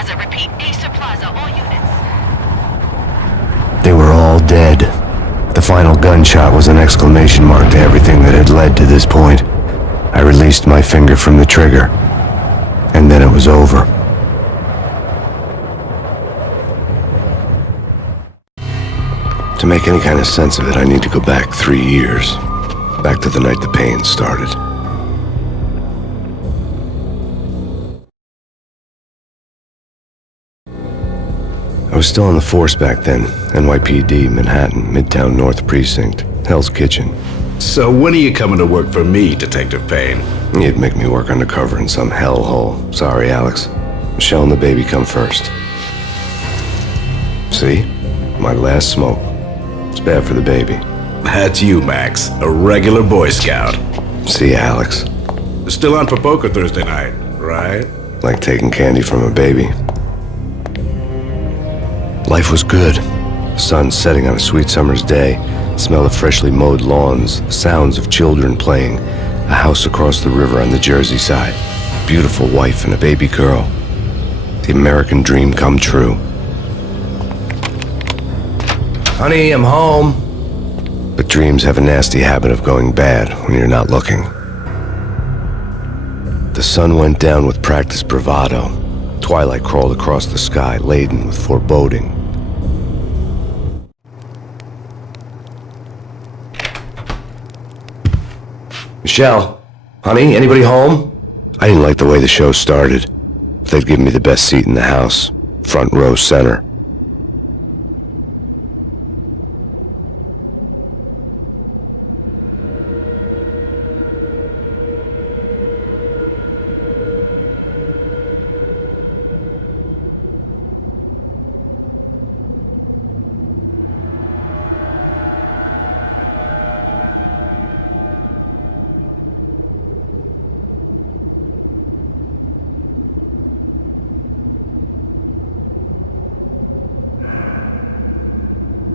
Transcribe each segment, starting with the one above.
Plaza, repeat, Acer Plaza, all units. They were all dead. The final gunshot was an exclamation mark to everything that had led to this point. I released my finger from the trigger, and then it was over. To make any kind of sense of it, I need to go back 3 years. Back to the night the Payne started. I was still on the force back then. NYPD, Manhattan, Midtown North Precinct, Hell's Kitchen. So when are you coming to work for me, Detective Payne? You'd make me work undercover in some hellhole. Sorry, Alex. Michelle and the baby come first. See? My last smoke. It's bad for the baby. That's you, Max. A regular Boy Scout. See, Alex. Still on for poker Thursday night, right? Like taking candy from a baby. Life was good. The sun setting on a sweet summer's day. The smell of freshly mowed lawns. The sounds of children playing. A house across the river on the Jersey side. Beautiful wife and a baby girl. The American dream come true. Honey, I'm home. But dreams have a nasty habit of going bad when you're not looking. The sun went down with practiced bravado. Twilight crawled across the sky, laden with foreboding. Michelle, honey, anybody home? I didn't like the way the show started. They'd given me the best seat in the house, front row center.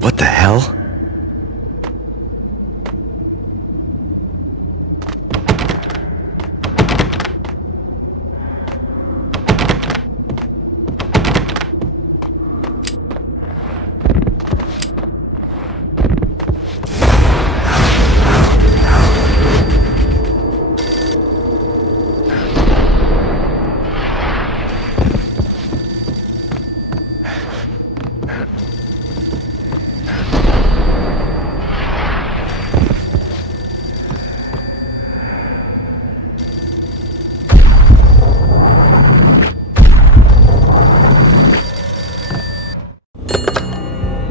What the hell?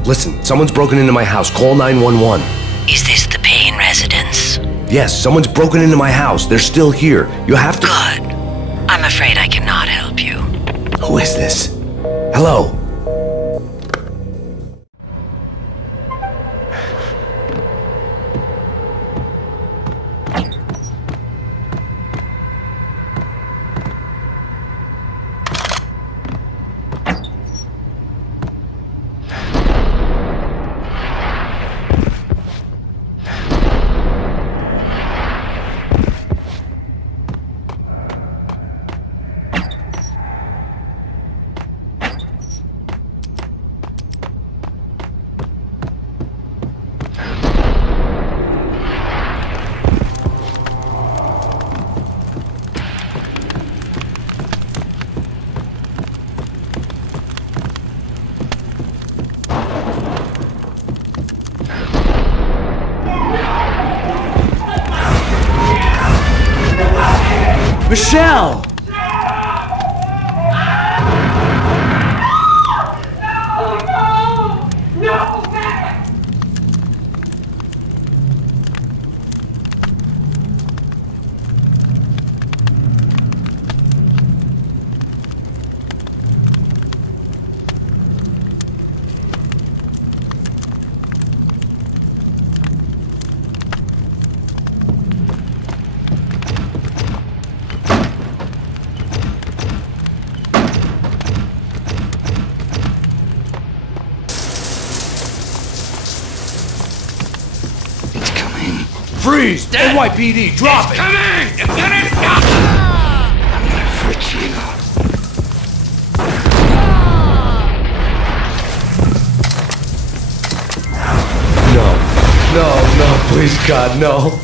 Listen, someone's broken into my house. Call 911. Is this the Payne residence? Yes, someone's broken into my house. They're still here. You have to... Good. I'm afraid I cannot help you. Who is this? Hello? Michelle! Freeze! NYPD, drop it! Coming! It's gonna stop! I'm gonna fix you. no, please, God, no.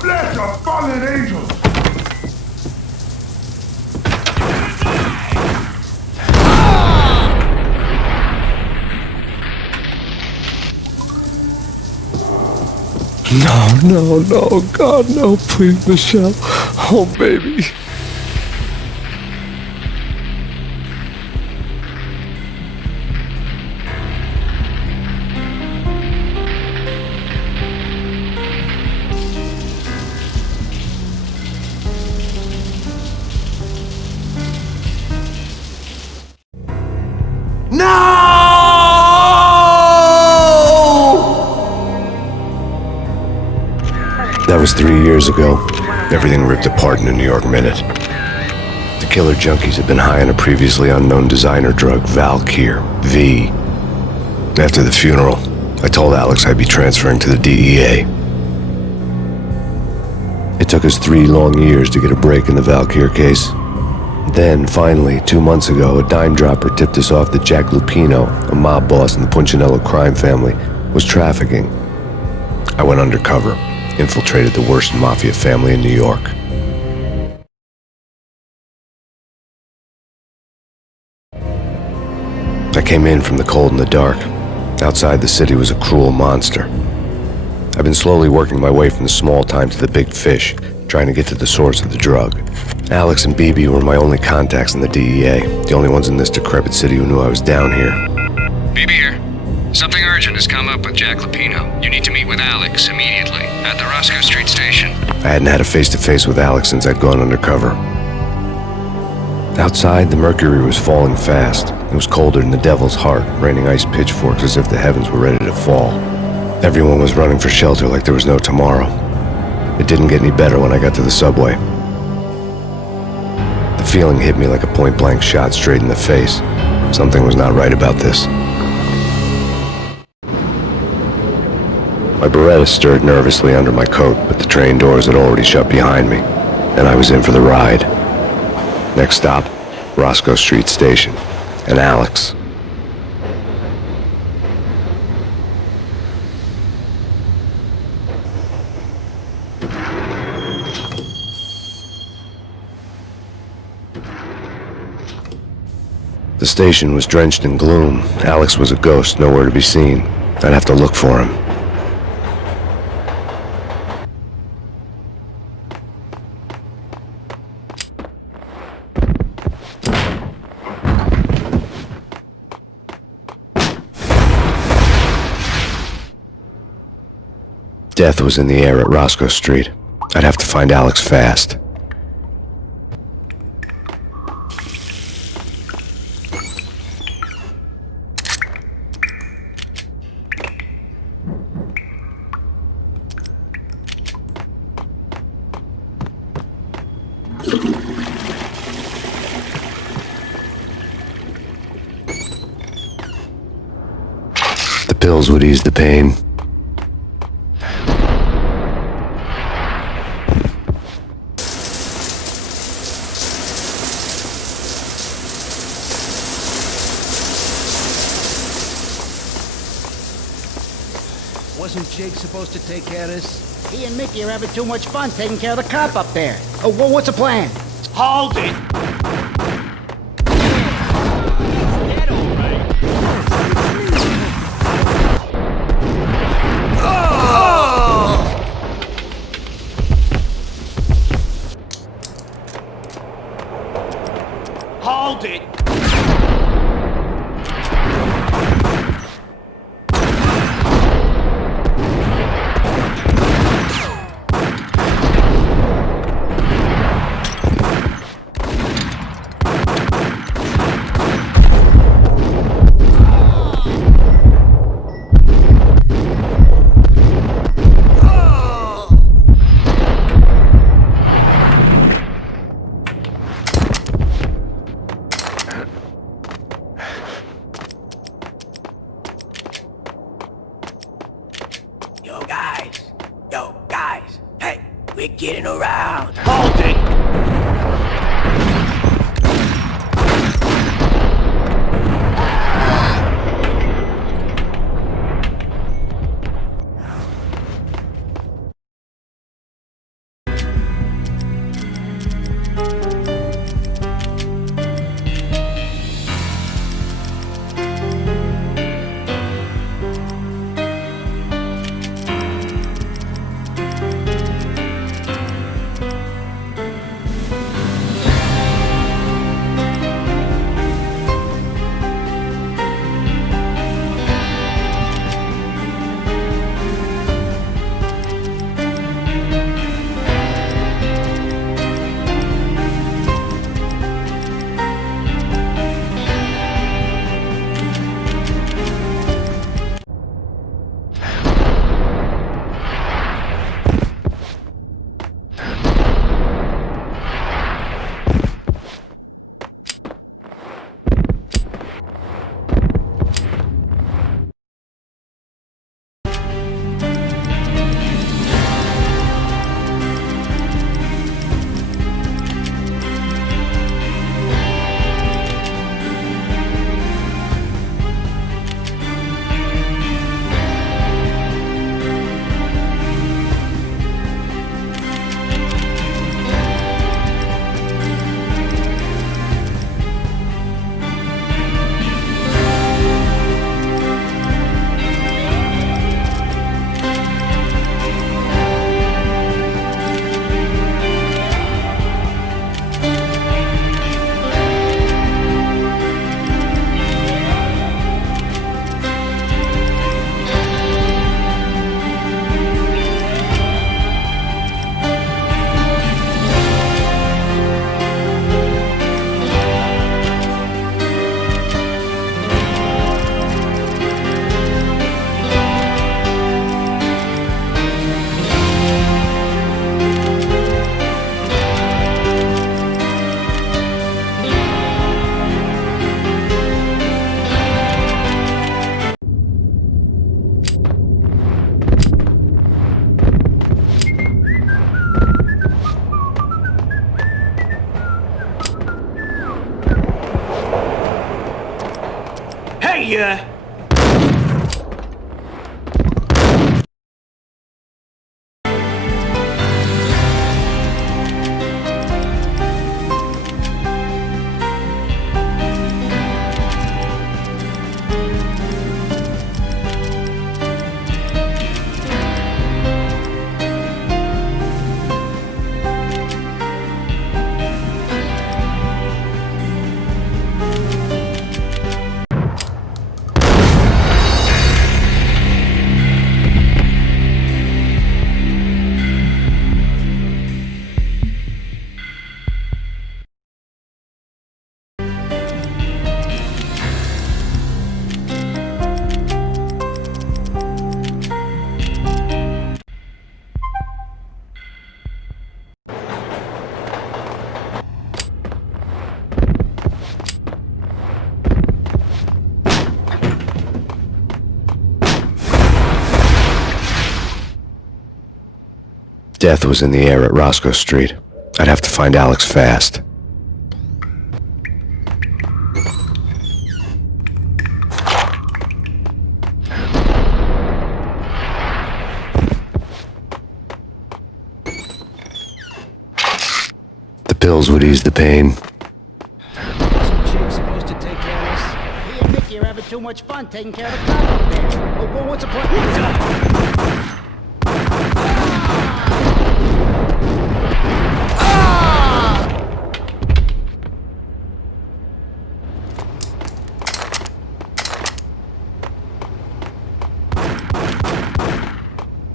Bless your fallen angels! No, God, no, please, Michelle. Oh, baby. That was 3 years ago. Everything ripped apart in a New York minute. The killer junkies had been high on a previously unknown designer drug, Valkyr, V. After the funeral, I told Alex I'd be transferring to the DEA. It took us 3 long years to get a break in the Valkyr case. Then, finally, 2 months ago, a dime dropper tipped us off that Jack Lupino, a mob boss in the Punchinello crime family, was trafficking. I went undercover, infiltrated the worst mafia family in New York. I came in from the cold and the dark. Outside, the city was a cruel monster. I've been slowly working my way from the small time to the big fish, trying to get to the source of the drug. Alex and BB were my only contacts in the DEA, the only ones in this decrepit city who knew I was down here. BB here. Something urgent has come up with Jack Lupino. You need to meet with Alex immediately at the Roscoe Street station. I hadn't had a face-to-face with Alex since I'd gone undercover. Outside, the mercury was falling fast. It was colder than the devil's heart, raining ice pitchforks as if the heavens were ready to fall. Everyone was running for shelter like there was no tomorrow. It didn't get any better when I got to the subway. The feeling hit me like a point-blank shot straight in the face. Something was not right about this. My Beretta stirred nervously under my coat, but the train doors had already shut behind me, and I was in for the ride. Next stop, Roscoe Street Station, and Alex. The station was drenched in gloom. Alex was a ghost, nowhere to be seen. I'd have to look for him. Death was in the air at Roscoe Street. I'd have to find Alex fast. The pills would ease the pain. Wasn't Jake supposed to take care of this? He and Mickey are having too much fun taking care of the cop up there. Oh, well, what's the plan? Hold it! Hold it! Yo, guys. Hey, we're getting around. Hold it! here! Death was in the air at Roscoe Street. I'd have to find Alex fast. The pills would ease the pain. Wasn't Jake supposed to take care of this? He and Mickey are having too much fun taking care of the cop up there. What's the plan?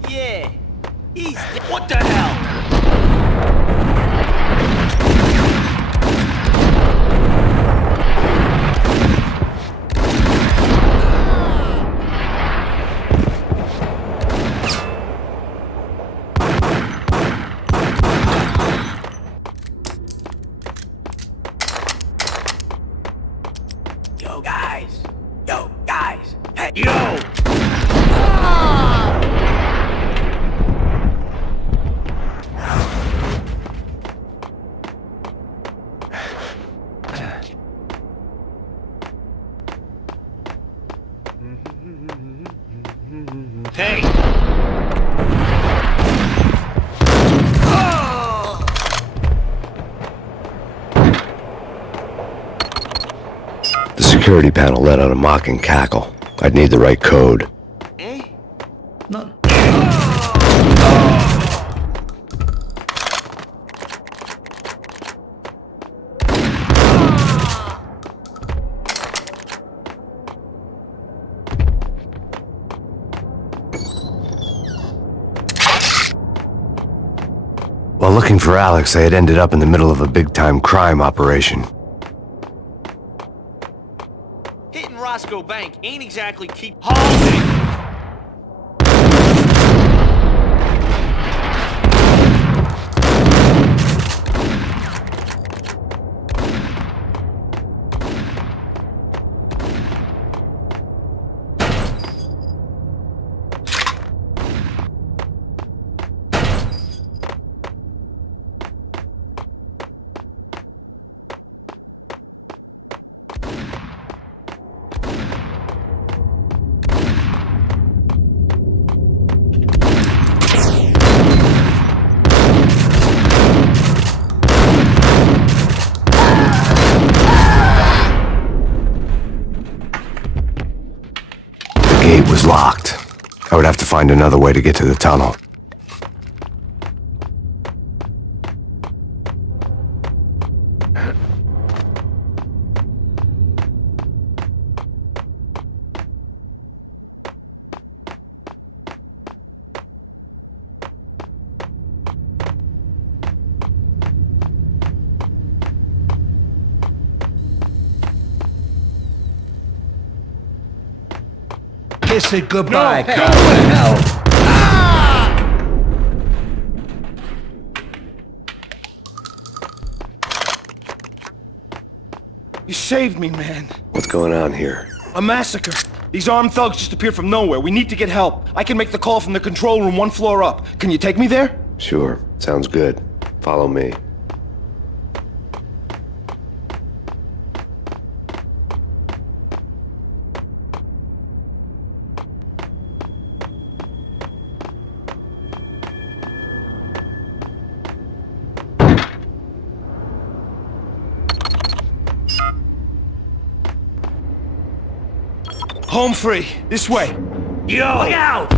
Yeah. He's dead. What the hell? Yo, guys. Yo, guys. Hey, yo! Hey! The security panel let out a mocking cackle. I'd need the right code. No. While looking for Alex, I had ended up in the middle of a big-time crime operation. Hitting Roscoe Bank ain't exactly keep holding. The gate was locked. I would have to find another way to get to the tunnel. Kiss it goodbye. No, go to hell! You saved me, man. What's going on here? A massacre. These armed thugs just appeared from nowhere. We need to get help. I can make the call from the control room one floor up. Can you take me there? Sure, sounds good. Follow me. Home free. This way. Yo! Look out!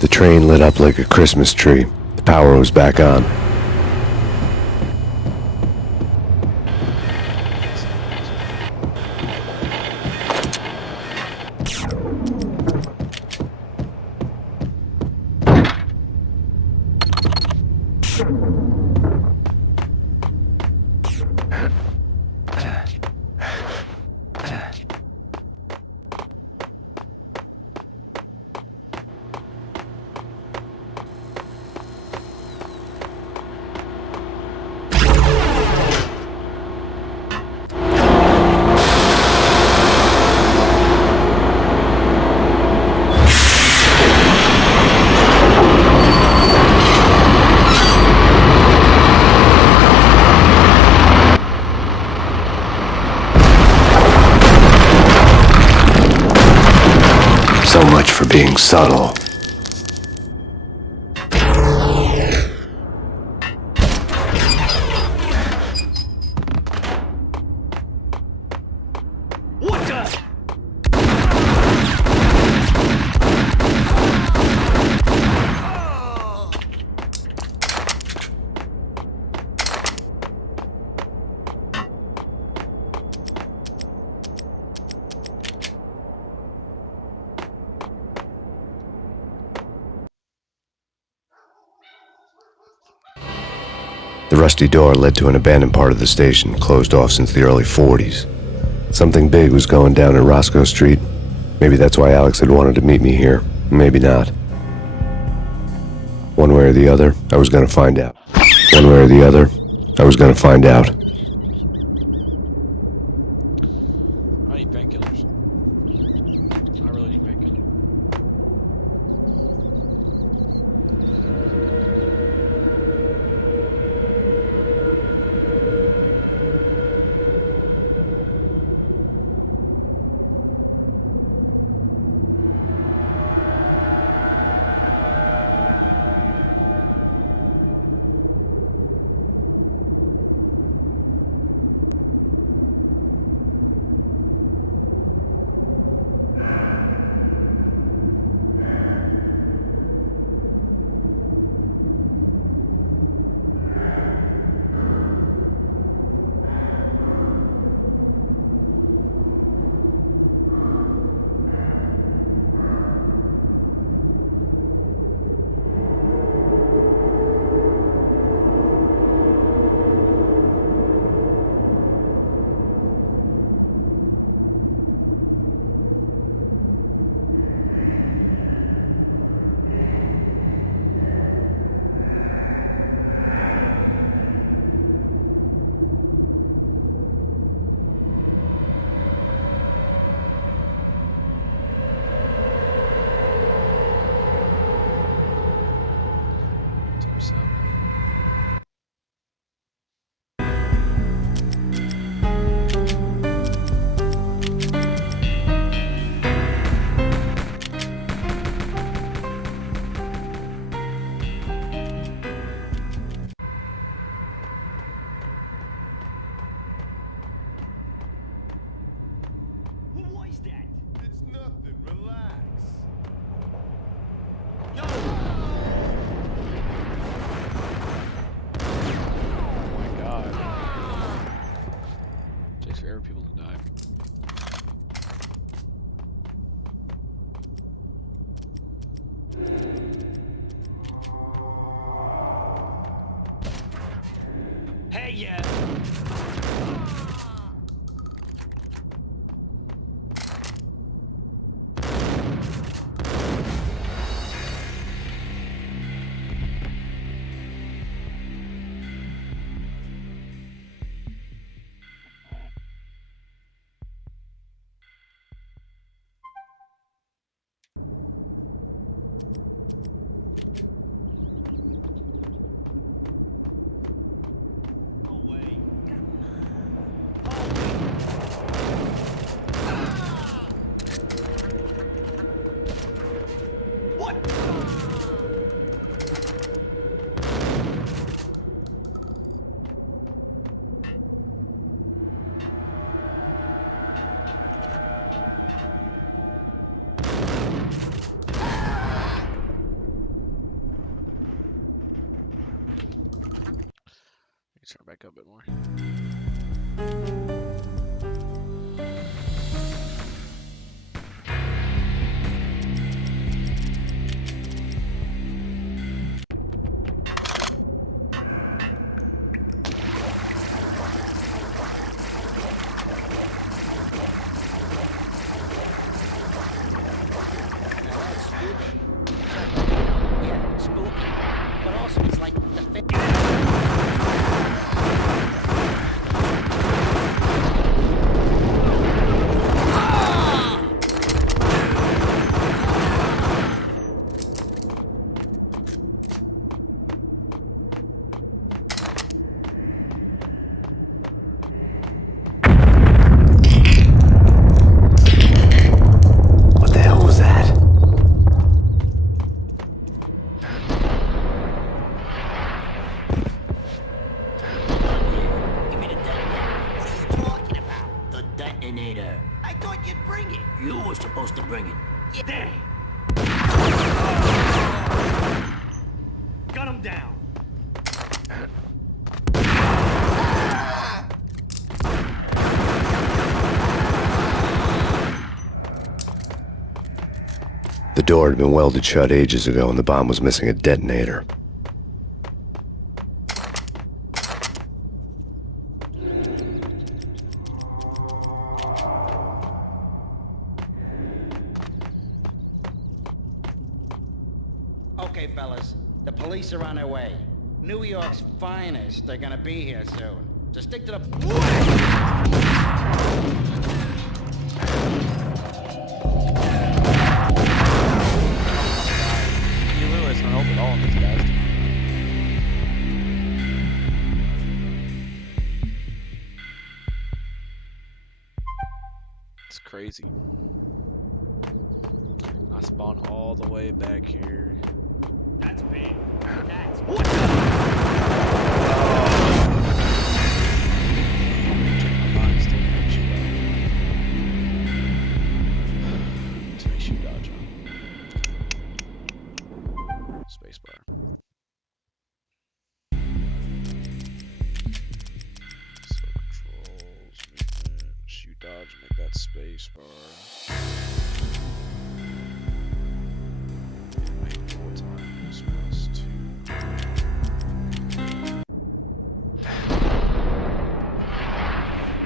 The train lit up like a Christmas tree. The power was back on. So much for being subtle. What the? The rusty door led to an abandoned part of the station, closed off since the early 40s. Something big was going down at Roscoe Street. Maybe that's why Alex had wanted to meet me here. Maybe not. One way or the other, I was gonna find out. One way or the other, I was gonna find out. I need painkillers. I really need painkillers. scare people to die. Hey, yeah. No way. What? Turn back up a bit more. Now that's stupid. Yeah, spooky. But also it's like the What the hell was that? Give me the detonator. What are you talking about? The detonator. I thought you'd bring it. You were supposed to bring it. Yeah. There. Gun him down. The door had been welded shut ages ago and the bomb was missing a detonator. Okay, fellas, the police are on their way. New York's finest, they're gonna be here soon. So stick to the... You Lewis not help at all in this guys. It's crazy. I spawned all the way back here. That's big. That's Check my mind, still can't shoot out. Let's make sure you dodge on. Spacebar. So controls, movement, shoot dodge, make that spacebar. Make 4 times plus 2.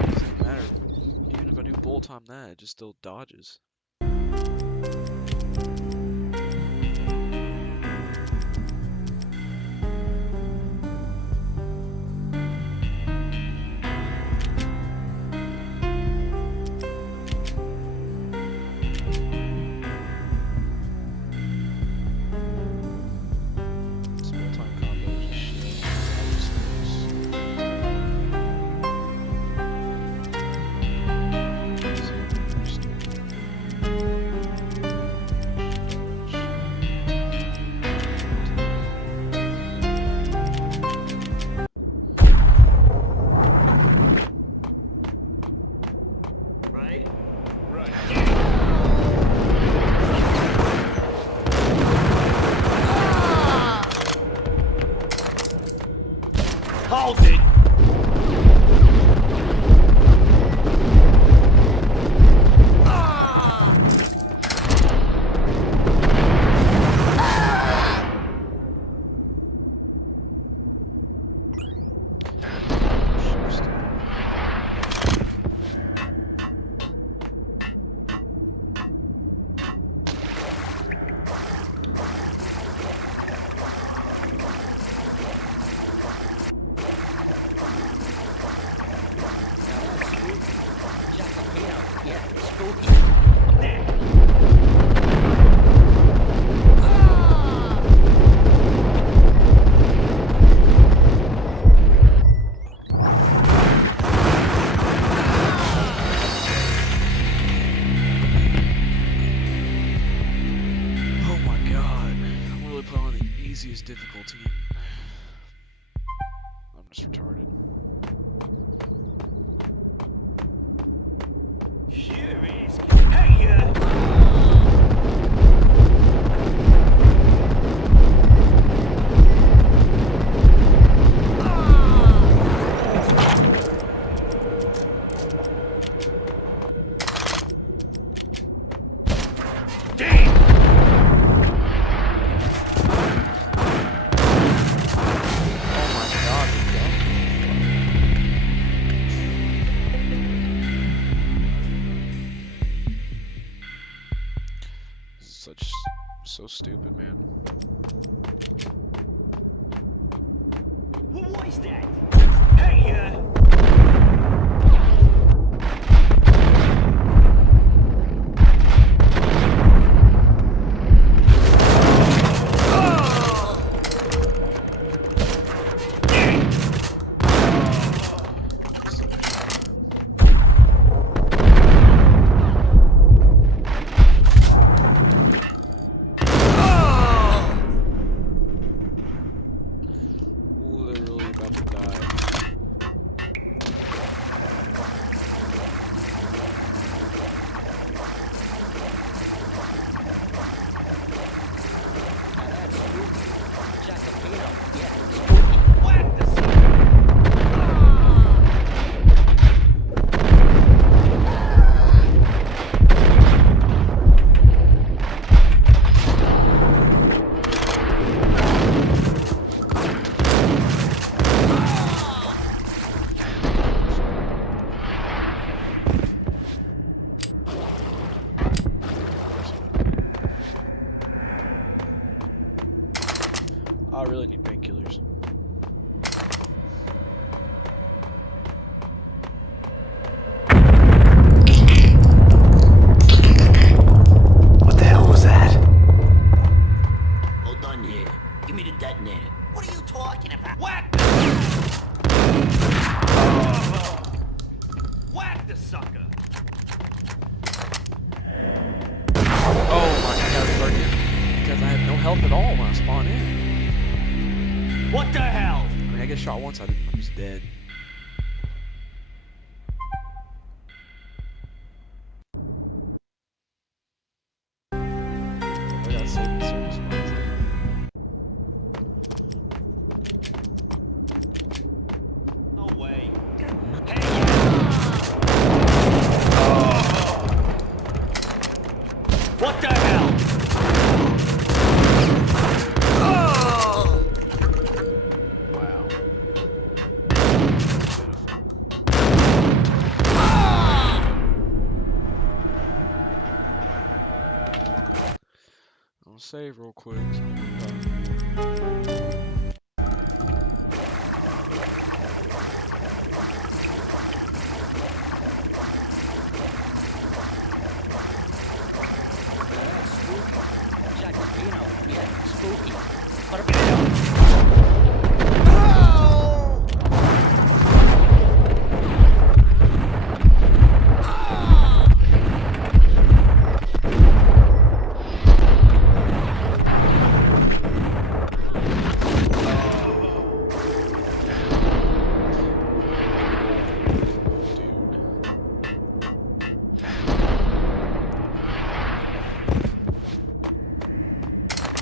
Doesn't matter. Even if I do bull time that, it just still dodges. Full-time combos and shit. Outer space. So stupid, man. What was that? Hey, Literally about to die. Now that's spooky. Jacopino. Yeah, spooky. whack the sucker! I really need painkillers. What the hell was that? All done here. Give me the detonator. What are you talking about? Whack! Whack the sucker! Oh my god, I started because I had no health at all when I spawned in. What the hell? I mean, I get shot once, I'm just dead. I gotta save the service points. No way. What the hell? Wow. I'll save real quick. Now that's spooky. Jacopino. Yeah, spooky.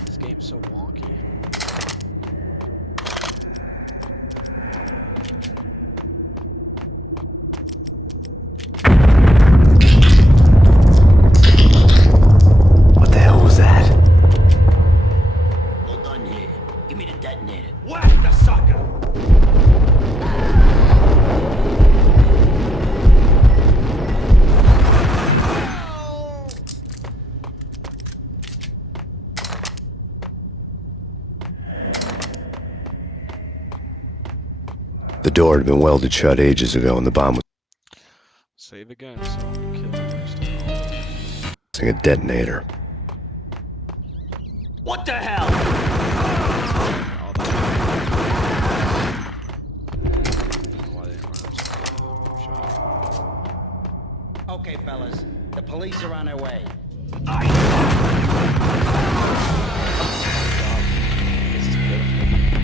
This game's so wonky. What the hell was that? All done here. Give me the detonator. Whack the sucker! The door had been welded shut ages ago and the bomb was Save again, so I can kill the next time. using a detonator. What the hell? Why they didn't run us? Shot. Okay, fellas. The police are on their way. This is pitiful.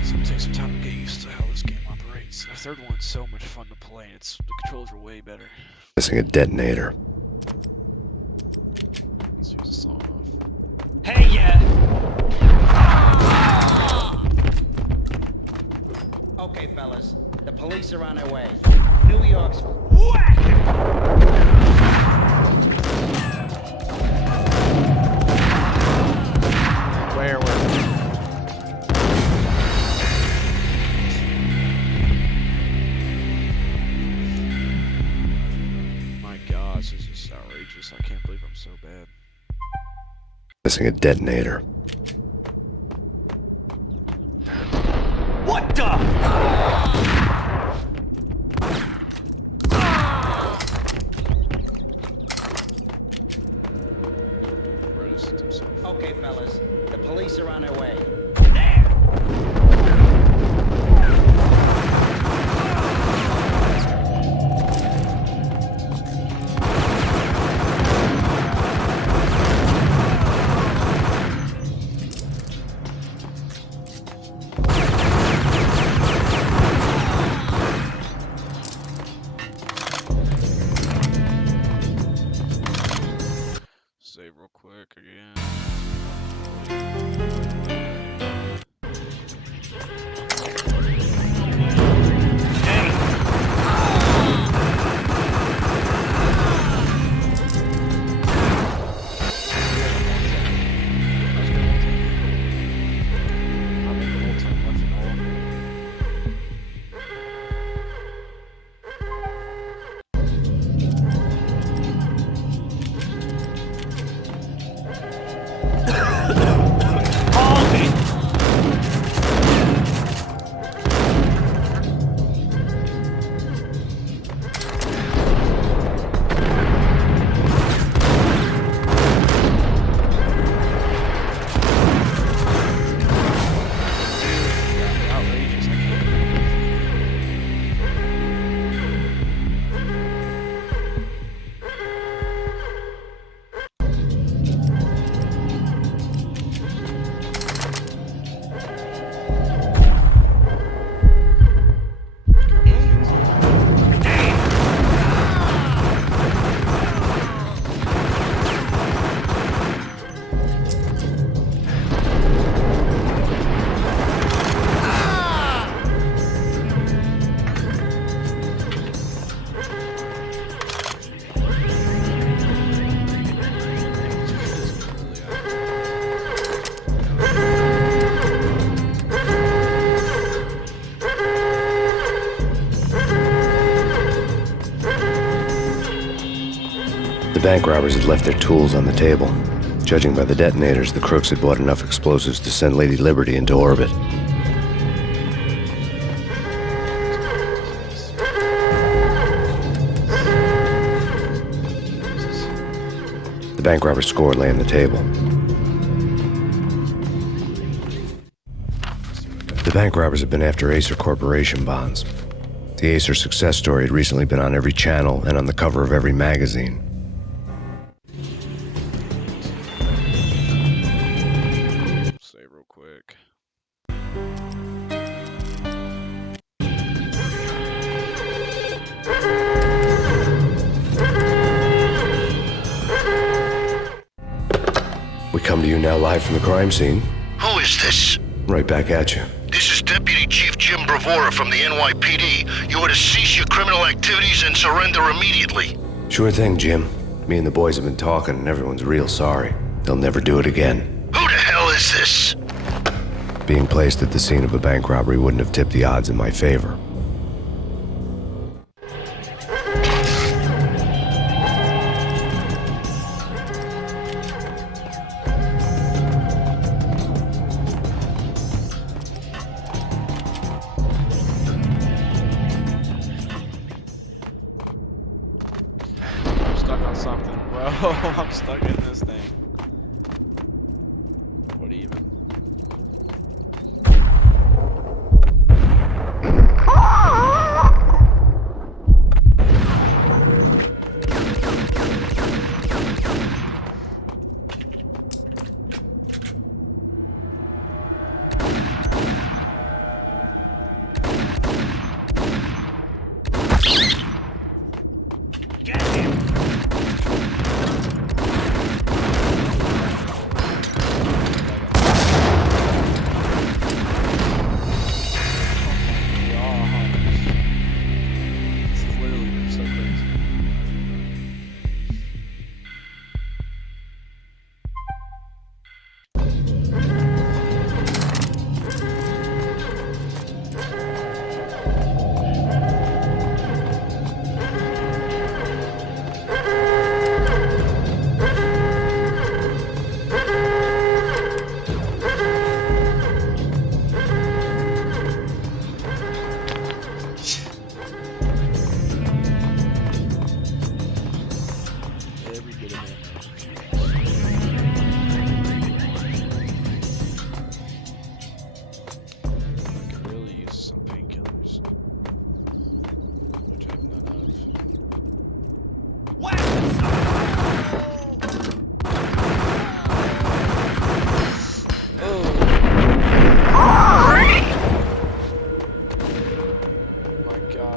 It's gonna take some time to get used to how this game operates. The third one's so much fun to play, and the controls are way better. Missing a detonator. Let's use the song off. Hey, yeah! Okay, fellas. The police are on their way. New York's... Whack! Where? My gosh, this is outrageous. I can't believe I'm so so bad. Missing a detonator. What the? Okay, fellas. The police are on their way. Save real quick again. The bank robbers had left their tools on the table. Judging by the detonators, the crooks had bought enough explosives to send Lady Liberty into orbit. The bank robber's score lay on the table. The bank robbers had been after Acer Corporation bonds. The Acer success story had recently been on every channel and on the cover of every magazine. Save real quick. We come to you now live from the crime scene. Who is this? Right back at you. This is Deputy Chief Jim Bravura from the NYPD. You are to cease your criminal activities and surrender immediately. Sure thing, Jim. Me and the boys have been talking and everyone's real sorry. They'll never do it again. Who the hell is this? Being placed at the scene of a bank robbery wouldn't have tipped the odds in my favor. I'm stuck on something, bro. I'm stuck in this thing. What even?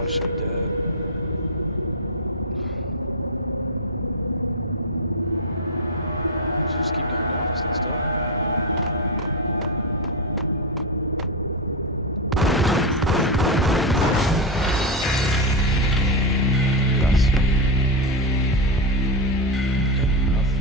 house should be dead. Just keep going down if it's not stuck. Yes. Good enough.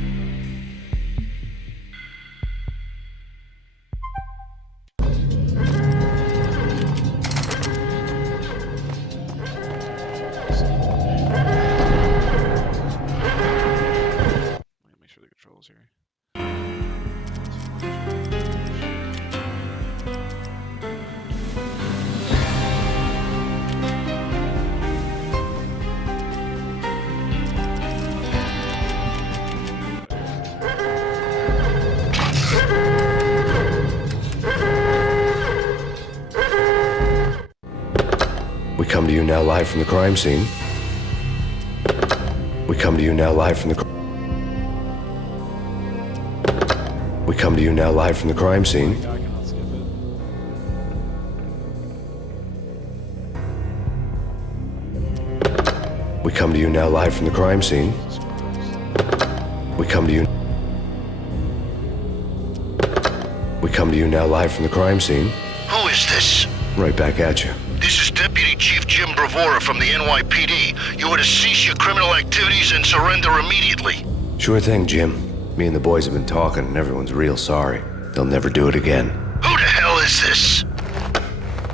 Make sure the controls here. We come to you now live from the crime scene. We come to you now live from the... We come to you now live from the crime scene. I cannot skip it. We come to you now live from the crime scene. Jesus Christ. We come to you... We come to you now live from the crime scene. Who is this? Right back at you. This is Deputy Chief Jim Bravura from the NYPD. You are to cease your criminal activities and surrender immediately. Sure thing, Jim. Me and the boys have been talking and everyone's real sorry. They'll never do it again. Who the hell is this?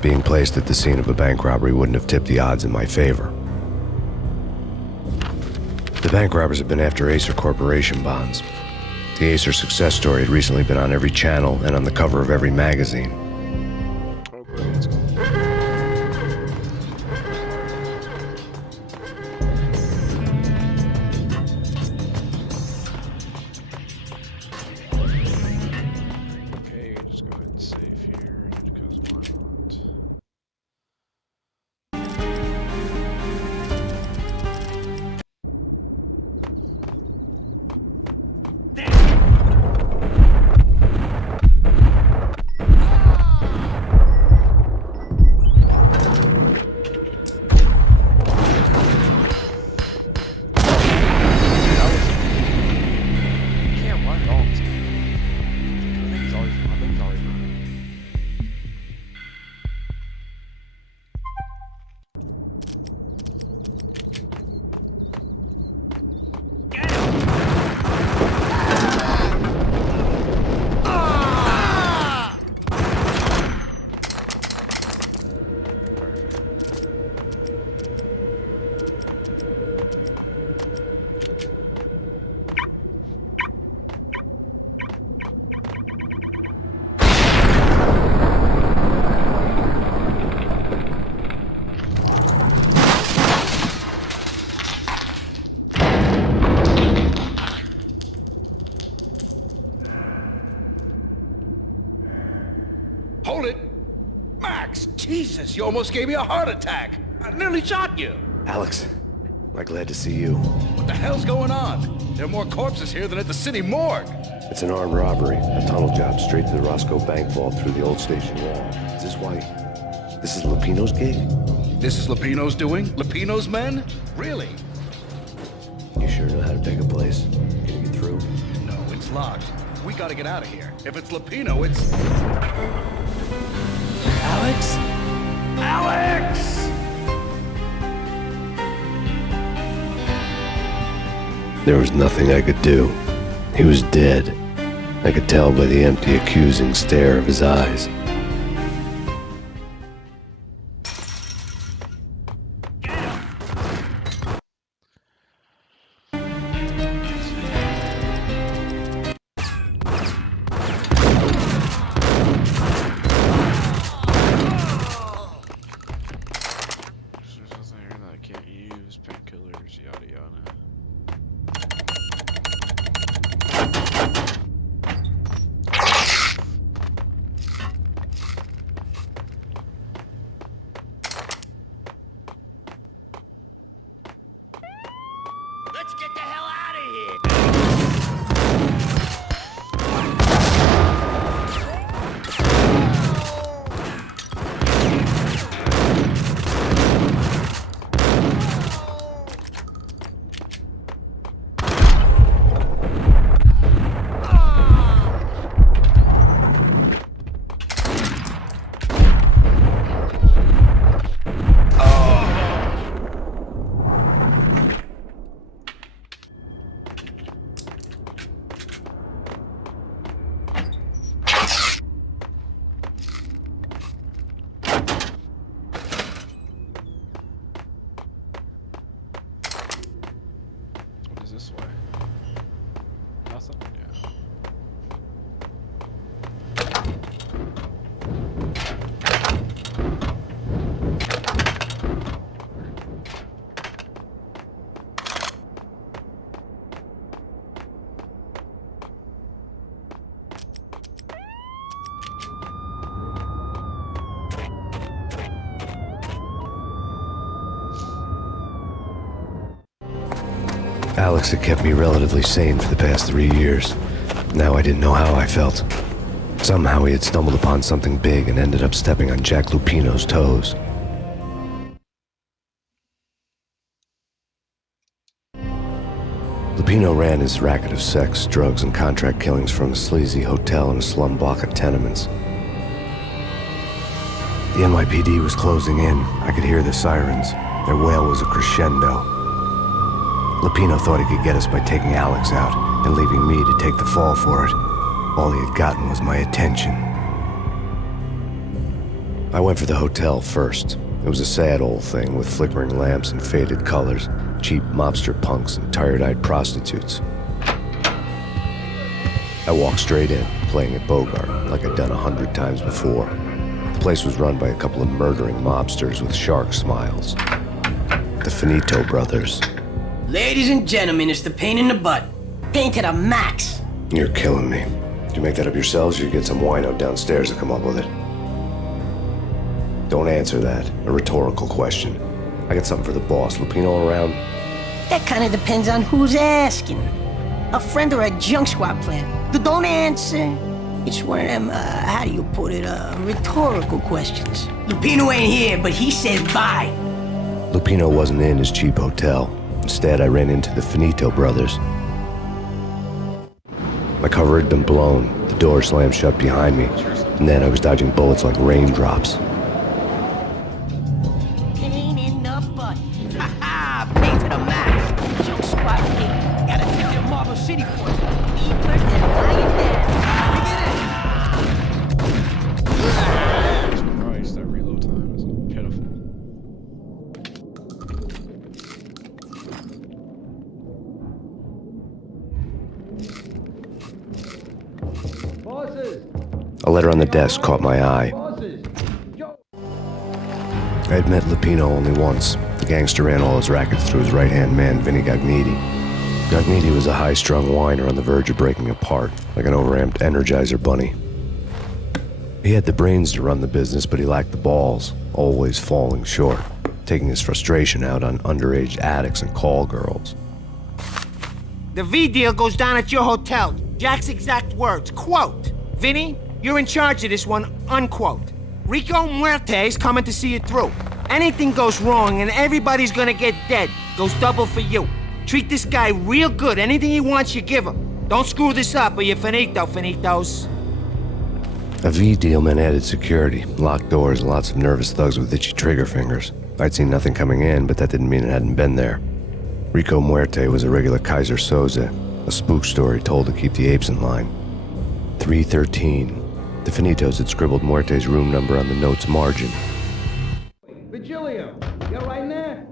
Being placed at the scene of a bank robbery wouldn't have tipped the odds in my favor. The bank robbers have been after Acer Corporation bonds. The Acer success story had recently been on every channel and on the cover of every magazine. Oh, great. Let's go. Okay, just go ahead and save here because why not? You can't run all the time. I think he's always running. Hold it! Max! Jesus, you almost gave me a heart attack! I nearly shot you! Alex, I'm glad to see you. What the hell's going on? There are more corpses here than at the city morgue! It's an armed robbery, a tunnel job straight to the Roscoe Bank vault through the old station wall. Is this why? This is Lupino's gig? This is Lupino's doing? Lupino's men? Really? You sure know how to take a place? Can you get through? No, it's locked. We gotta get out of here. If it's Lupino, it's... Alex? Alex! There was nothing I could do. He was dead. I could tell by the empty, accusing stare of his eyes. There's nothing here that I can't use. Painkillers, yada yada. Let's get the hell out of here! this way? Nothing? Yeah. Alex had kept me relatively sane for the past 3 years. Now I didn't know how I felt. Somehow he had stumbled upon something big and ended up stepping on Jack Lupino's toes. Lupino ran his racket of sex, drugs, and contract killings from a sleazy hotel in a slum block of tenements. The NYPD was closing in. I could hear the sirens. Their wail was a crescendo. Lupino thought he could get us by taking Alex out and leaving me to take the fall for it. All he had gotten was my attention. I went for the hotel first. It was a sad old thing with flickering lamps and faded colors, cheap mobster punks and tired-eyed prostitutes. I walked straight in, playing at Bogart like I'd done 100 times before. The place was run by a couple of murdering mobsters with shark smiles. The Finito brothers. Ladies and gentlemen, it's the pain in the butt. Pain to the max. You're killing me. Did you make that up yourselves, or you get some wino downstairs to come up with it? Don't answer that. A rhetorical question. I got something for the boss. Lupino around? That kind of depends on who's asking. A friend or a junk squad plan. Don't answer. It's one of them, how do you put it, rhetorical questions. Lupino ain't here, but he said bye. Lupino wasn't in his cheap hotel. Instead, I ran into the Finito brothers. My cover had been blown, the door slammed shut behind me, and then I was dodging bullets like raindrops. Pain in the butt. Ha ha! Pain to the max. Junk squad pain. Gotta tell your Marble City for it. Eat worse than lying dead. Christ, that reload time is pitiful. A letter on the desk caught my eye. I had met Lupino only once. The gangster ran all his rackets through his right-hand man, Vinny Gagniti. Gagniti was a high-strung whiner on the verge of breaking apart, like an overamped Energizer bunny. He had the brains to run the business, but he lacked the balls, always falling short, taking his frustration out on underage addicts and call girls. The V deal goes down at your hotel. Jack's exact words, quote, "Vinny, you're in charge of this one," unquote. Rico Muerte's coming to see it through. Anything goes wrong and everybody's gonna get dead, goes double for you. Treat this guy real good. Anything he wants, you give him. Don't screw this up or you're finito, finitos. A V deal meant added security, locked doors, and lots of nervous thugs with itchy trigger fingers. I'd seen nothing coming in, but that didn't mean it hadn't been there. Rico Muerte was a regular Kaiser Soze, a spook story told to keep the apes in line. 313. The Finitos had scribbled Muerte's room number on the note's margin. Virgilio, you're right in there?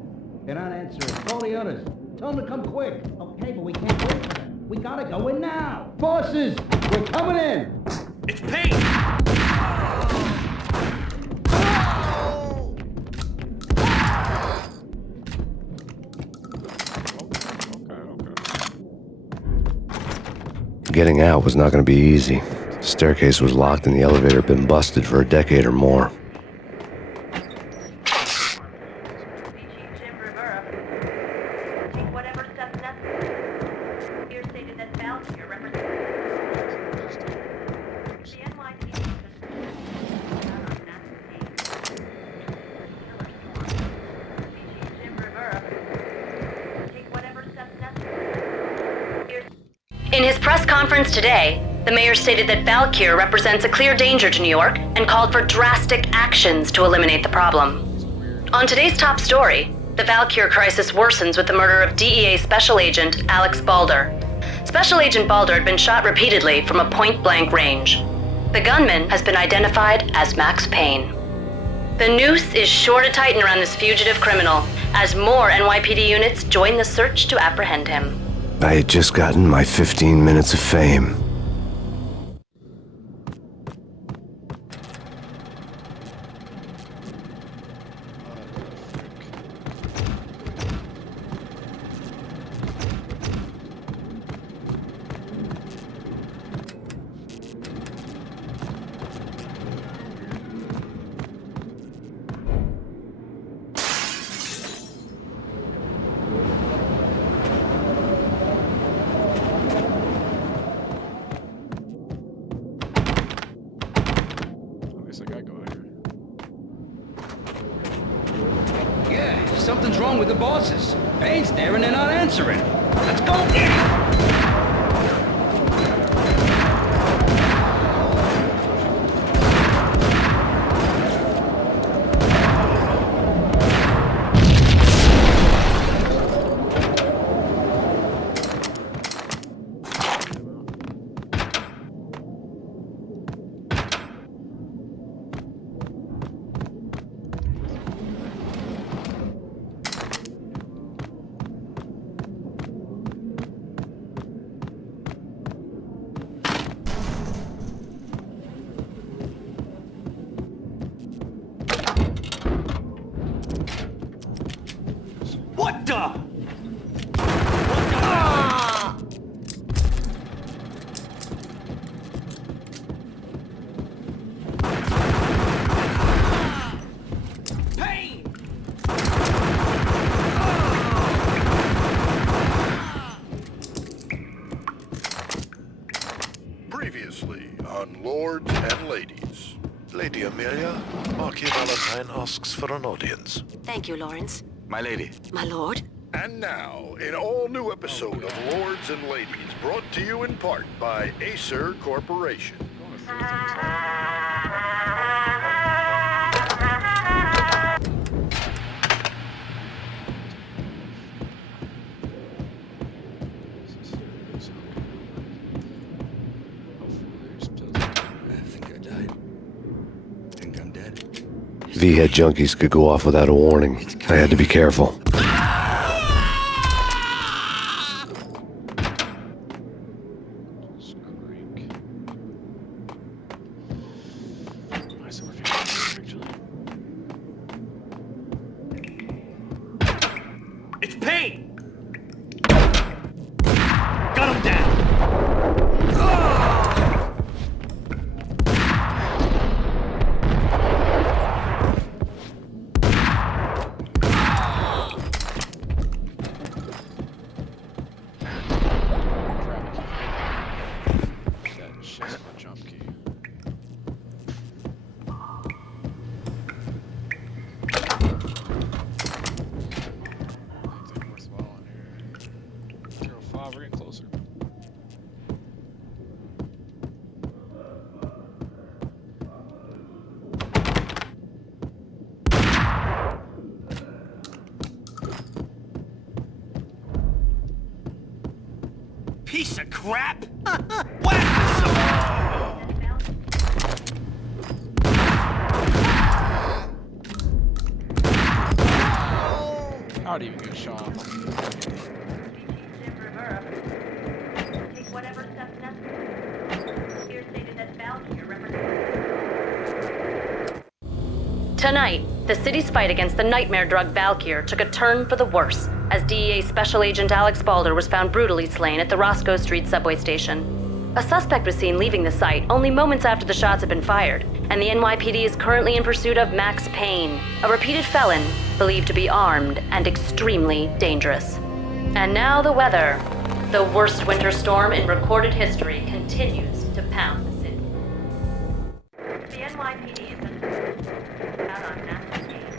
They're not answering. Call the others. Tell them to come quick. Okay, but we can't wait for them. We gotta go in now. Bosses, we're coming in. It's Payne! Getting out was not going to be easy. The staircase was locked and the elevator had been busted for a decade or more. In his press conference today, the mayor stated that Valkyr represents a clear danger to New York and called for drastic actions to eliminate the problem. On today's top story, the Valkyr crisis worsens with the murder of DEA Special Agent Alex Balder. Special Agent Balder had been shot repeatedly from a point-blank range. The gunman has been identified as Max Payne. The noose is sure to tighten around this fugitive criminal as more NYPD units join the search to apprehend him. I had just gotten my 15 minutes of fame. Yeah, something's wrong with the bosses. Payne's there and they're not answering. Let's go! What the? Payne! Previously on Lords and Ladies. Lady Amelia, Marquis Valentine asks for an audience. Thank you, Lawrence. My lady. My lord? And now, an all-new episode of Lords and Ladies, brought to you in part by Acer Corporation. V-head junkies could go off without a warning. I had to be careful. It's Payne! Got him down! Piece of crap! How'd he even get shot? Tonight, the city's fight against the nightmare drug Valkyr took a turn for the worse as DEA Special Agent Alex Balder was found brutally slain at the Roscoe Street subway station. A suspect was seen leaving the site only moments after the shots had been fired, and the NYPD is currently in pursuit of Max Payne, a repeated felon believed to be armed and extremely dangerous. And now the weather. The worst winter storm in recorded history continues to pound the city. The NYPD has been out on massive case.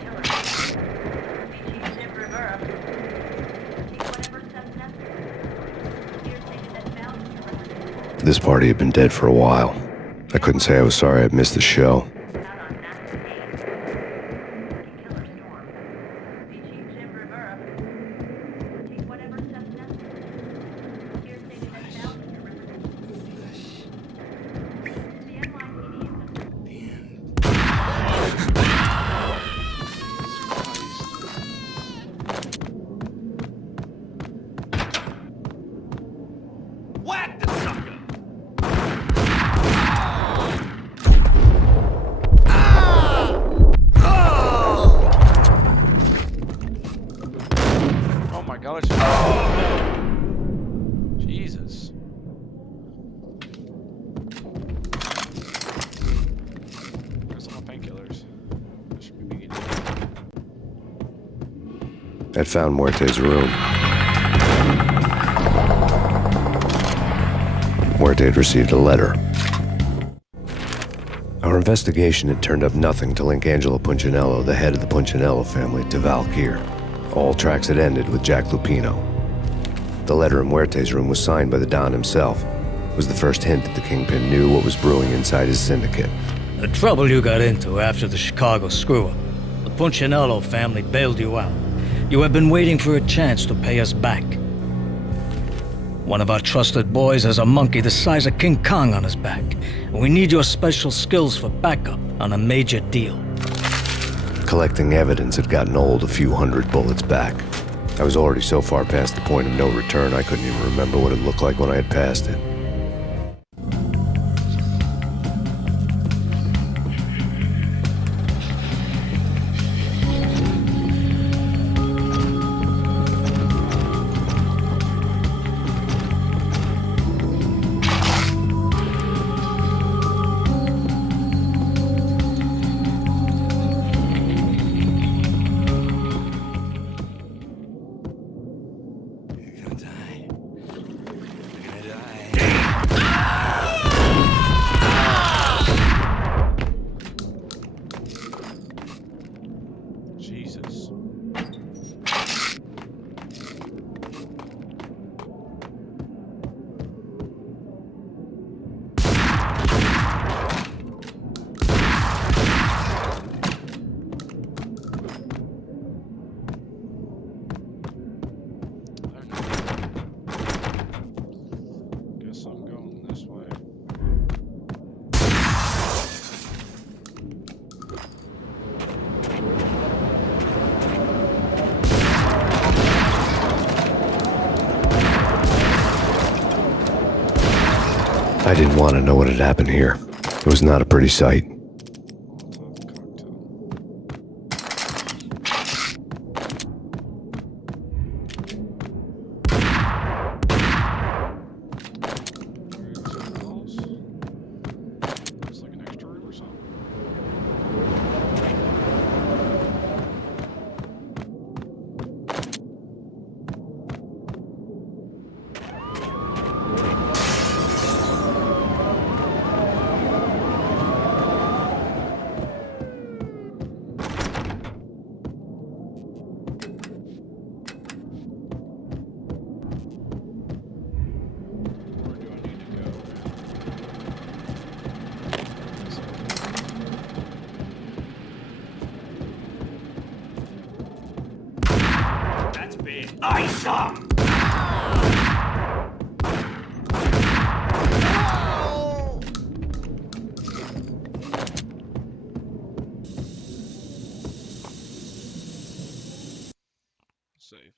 Killers. Chief Jim Rivera. Take whatever steps necessary. Here stated that Valkyr. This party had been dead for a while. I couldn't say I was sorry I'd missed the show. I'd found Muerte's room. Muerte had received a letter. Our investigation had turned up nothing to link Angelo Punchinello, the head of the Punchinello family, to Valkyr. All tracks had ended with Jack Lupino. The letter in Muerte's room was signed by the Don himself. It was the first hint that the Kingpin knew what was brewing inside his syndicate. The trouble you got into after the Chicago screw-up. The Punchinello family bailed you out. You have been waiting for a chance to pay us back. One of our trusted boys has a monkey the size of King Kong on his back, and we need your special skills for backup on a major deal. Collecting evidence had gotten old a few hundred bullets back. I was already so far past the point of no return I couldn't even remember what it looked like when I had passed it. I didn't want to know what had happened here. It was not a pretty sight. Awesome! Save.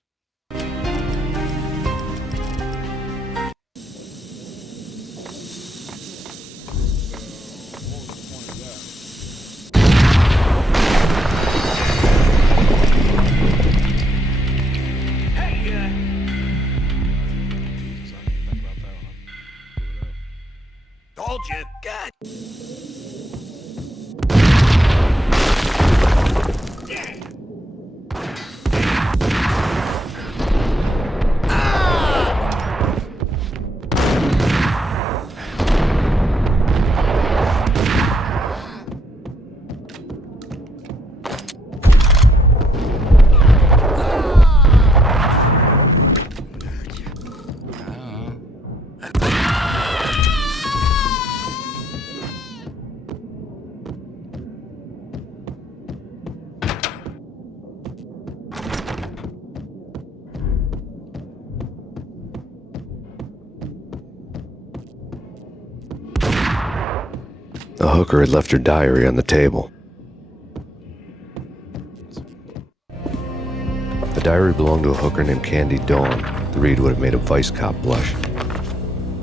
Told you. God. The hooker had left her diary on the table. The diary belonged to a hooker named Candy Dawn. The read would have made a vice cop blush.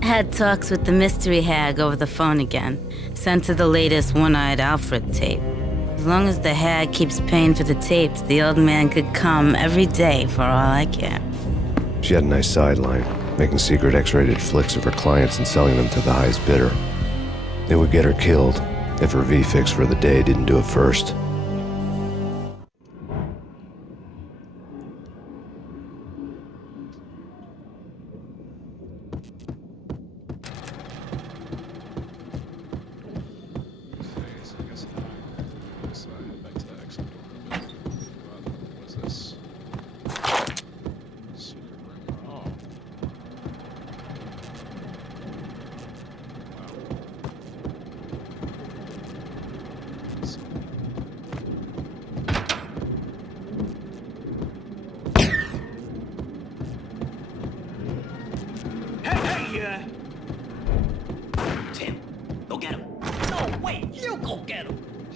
Had talks with the mystery hag over the phone again. Sent her the latest One-Eyed Alfred tape. As long as the hag keeps paying for the tapes, the old man could come every day for all I care. She had a nice sideline, making secret X-rated flicks of her clients and selling them to the highest bidder. It would get her killed if her V-fix for the day didn't do it first.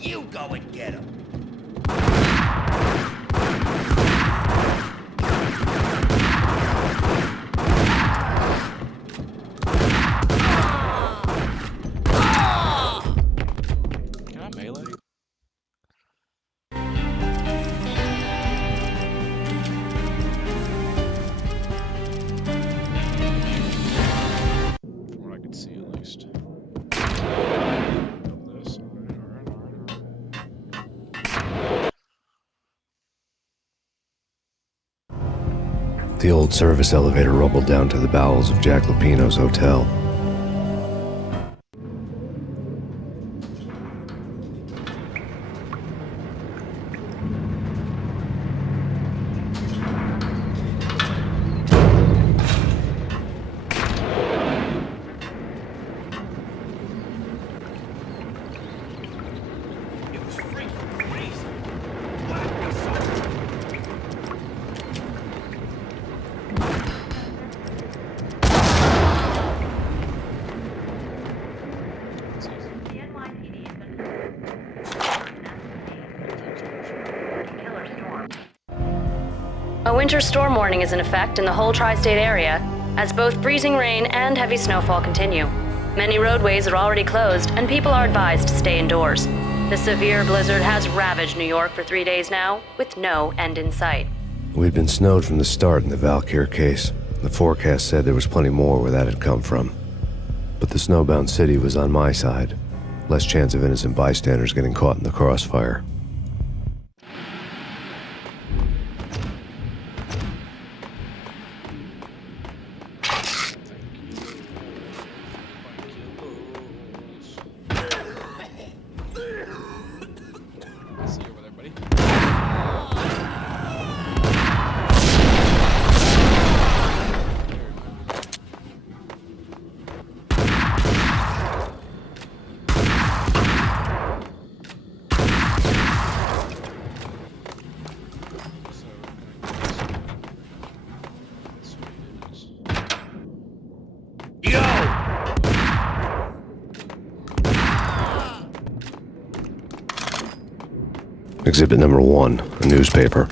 You go and get him. Can I melee? From what I could see, at least. This. The old service elevator rumbled down to the bowels of Jack Lupino's hotel. It was freaking crazy. What was so... A winter storm warning is in effect in the whole tri-state area, as both freezing rain and heavy snowfall continue. Many roadways are already closed, and people are advised to stay indoors. The severe blizzard has ravaged New York for 3 days now, with no end in sight. We'd been snowed from the start in the Valkyr case. The forecast said there was plenty more where that had come from. But the snowbound city was on my side. Less chance of innocent bystanders getting caught in the crossfire. See you over there, buddy. Exhibit number 1, a newspaper.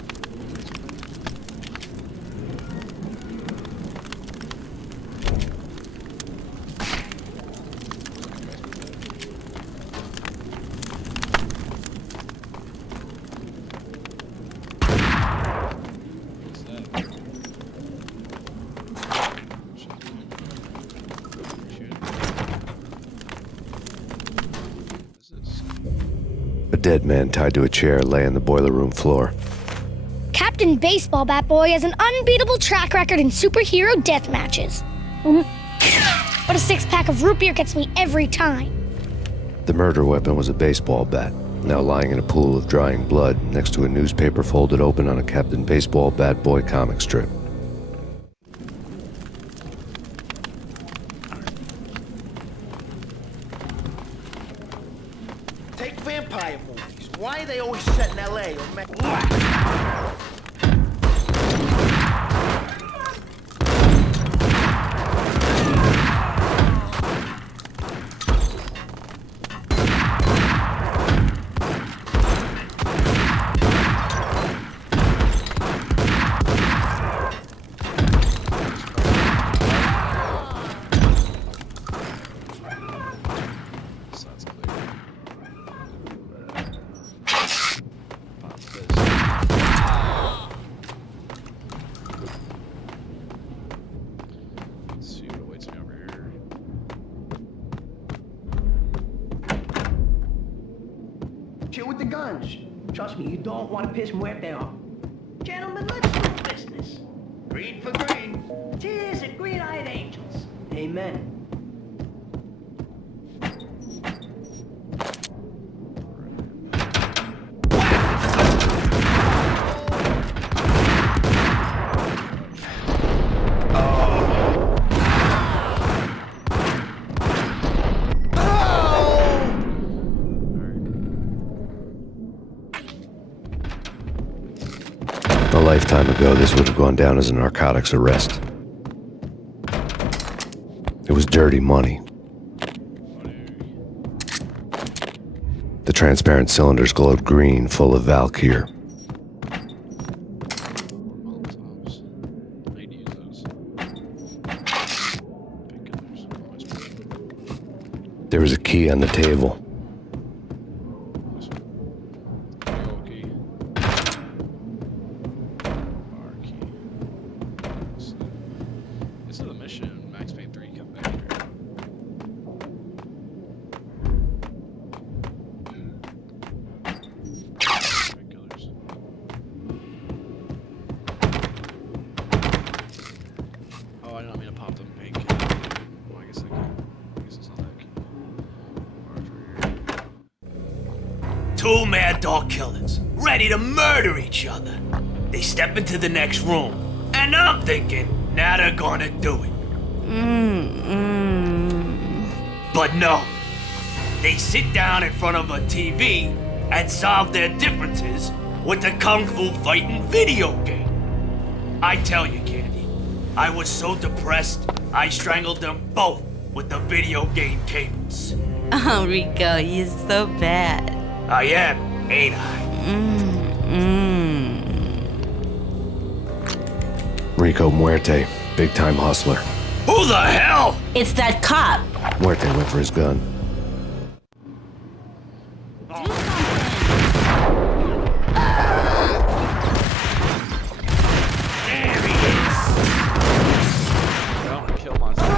A dead man tied to a chair lay on the boiler room floor. Captain Baseball Bat Boy has an unbeatable track record in superhero death matches. But a six-pack of root beer gets me every time. The murder weapon was a baseball bat, now lying in a pool of drying blood next to a newspaper folded open on a Captain Baseball Bat Boy comic strip. Take vampire movies. Why are they always set in L.A. or Mexico? Chill with the guns. Trust me, you don't want to piss Muerte off. Gentlemen, let's do business. Green for green. Cheers and green-eyed angels. Amen. A lifetime ago, this would have gone down as a narcotics arrest. It was dirty money. The transparent cylinders glowed green, full of Valkyr. There was a key on the table. This is the mission. Max Payne 3, come back here. Oh, I don't mean to pop them painkillers. Oh, I guess I can. I guess it's not that key. Two mad dog killers, ready to murder each other. They step into the next room, and I'm thinking, now they're gonna do it. But no. They sit down in front of a TV and solve their differences with the Kung Fu fighting video game. I tell you, Candy, I was so depressed, I strangled them both with the video game cables. Oh, Rico, you're so bad. I am, ain't I? Rico Muerte, big-time hustler. Who the hell? It's that cop. Muerte went for his gun. I want to kill myself. Are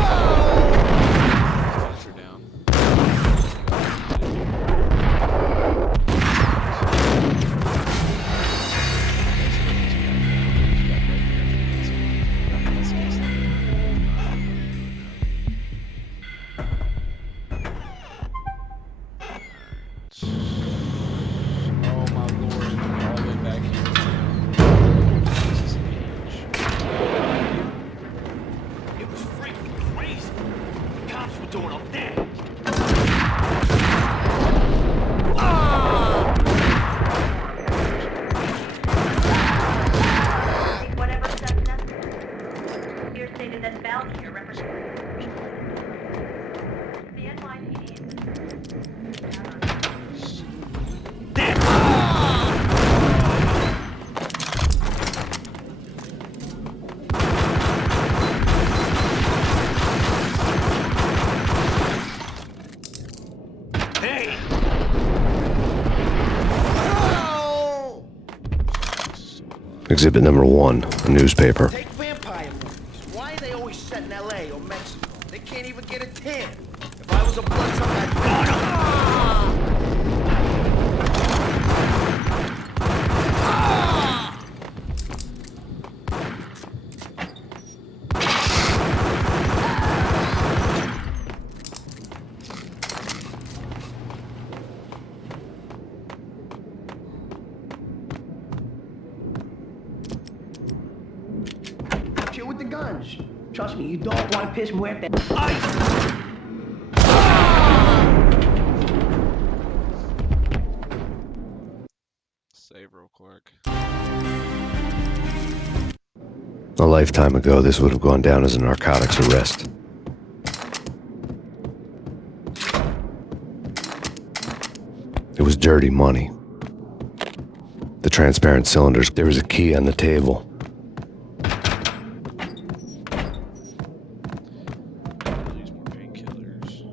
down. Oh my lord, all the way back here. This is age. It was freaking crazy. The cops were doing up there. Whatever steps necessary. Here stated that Valkyr represents the NYPD. Hey! Exhibit number 1, a newspaper. Take vampire movies. Why are they always set in L.A. or Mexico? They can't even get a tan. If I was a bloodsucker, I'd... Chill with the guns. Trust me, you don't want to piss Muerte. Save real quick. A lifetime ago, this would have gone down as a narcotics arrest. It was dirty money. The transparent cylinders. There was a key on the table. Use more painkillers.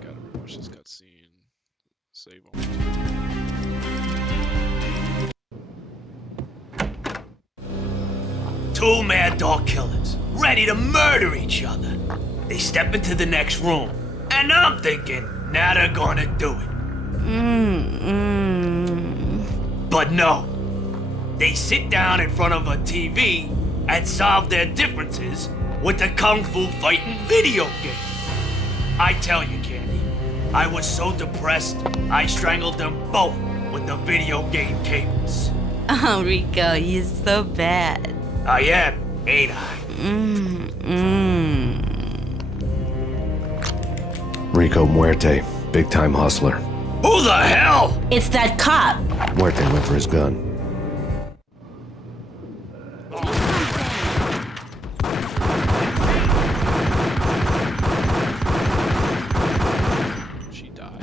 Gotta rewatch this cutscene. Save on. Two mad dog killers, ready to murder each other. They step into the next room, and I'm thinking, now they're gonna do it. But no. They sit down in front of a TV and solve their differences with the Kung Fu fighting video game. I tell you, Candy, I was so depressed, I strangled them both with the video game cables. Oh, Rico, you're so bad. I am, ain't I? Rico Muerte, big-time hustler. Who the hell? It's that cop. Muerte went for his gun. She died.